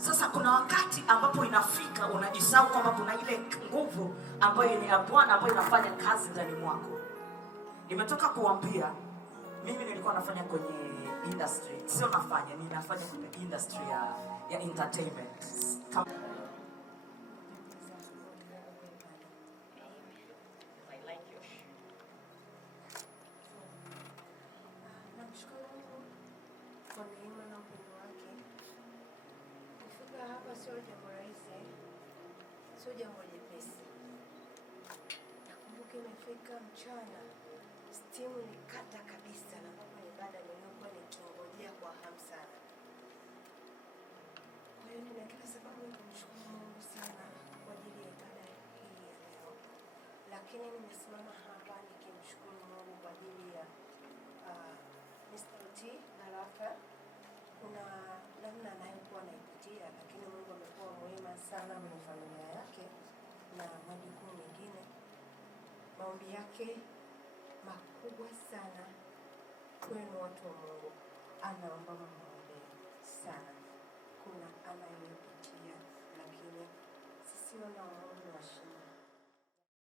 Sasa kuna wakati ambapo inafika unajisahau kwamba kuna ile nguvu ambayo ni ya Bwana ambayo inafanya kazi ndani mwako. Nimetoka kuambia mimi nilikuwa nafanya kwenye industry, sio ninafanya kwenye industry ya entertainment. Kwa neema na upendo wake. Kufika hapa sio jambo rahisi, sio jambo jepesi. Nakumbuka imefika mchana, stimu ilikata kabisa na mambo ya ibada nilikuwa nikingojea kwa hamu sana. Kwa hiyo nina kila sababu ya kumshukuru Mungu sana kwa ajili ya ibada hii ya leo. Lakini nimesimama hapa nikimshukuru Mungu kwa ajili ya Mr. T na Rafa. Kuna namna anayokuwa anaipitia, lakini Mungu amekuwa mwema sana kwenye familia yake na majukumu mengine. Maombi yake makubwa sana kwenu watu wa Mungu. Anaomba muombe sana. Kuna anayopitia, lakini sisi wana wa Mungu tunashinda.